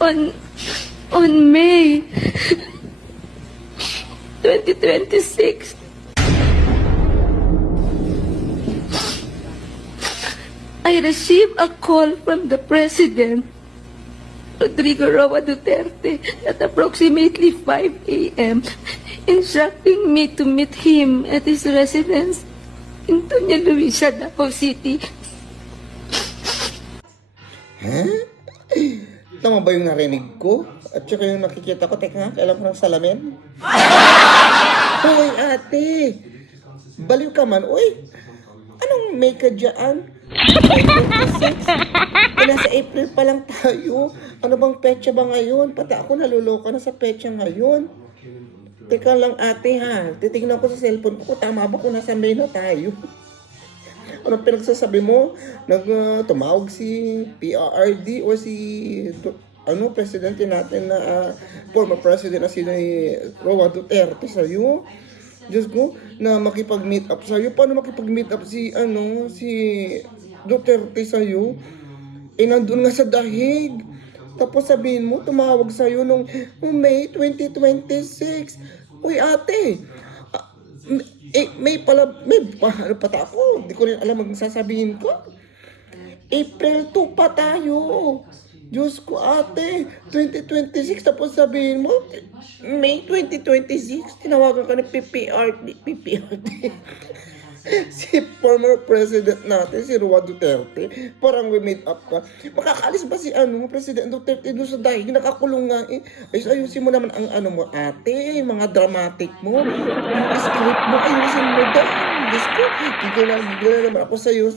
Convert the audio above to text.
on May 2026. I received a call from the President, Rodrigo Roa Duterte, at approximately 5 a.m., instructing me to meet him at his residence in Toña Luisa, Davao City. Tama ba yung narinig ko? At saka yung nakikita ko, teka nga, kailan ko ng salamin? Uy, ate! Baliw ka man, uy! Anong may ka dyan? May 26? Nasa April pa lang tayo. Ano bang petsa ba ngayon? Pati ako naluloka na sa petsa ngayon. Teka lang ate ha, titignan ko sa cellphone ko, tama ba kung nasa May na tayo? Ano pinagsasabi mo? Tumawag si PRRD o si presidente natin na former president na si Roa Duterte sa'yo? Diyos ko, na makipag-meet up sa'yo. Paano makipag-meet up si Duterte sa'yo? Nandun nga sa dahig. Tapos sabihin mo, tumawag sa'yo nung May 2026. Uy ate, may ano pata ako. Di ko rin alam ang sasabihin ko. April 2 pa tayo. Diyos ko ate, 2026 tapos sabihin mo, May 2026, tinawagan ka ng PPRD. Si former president natin, si Roa Duterte, parang we made up ka. Makakaalis ba si President Duterte doon sa dahig? Nakakulong nga eh. Ayusin mo naman ang mo, ate, mga dramatic mo. Ang script mo, ayusin mo doon. Diyos ko, gigala naman ako sa'yo.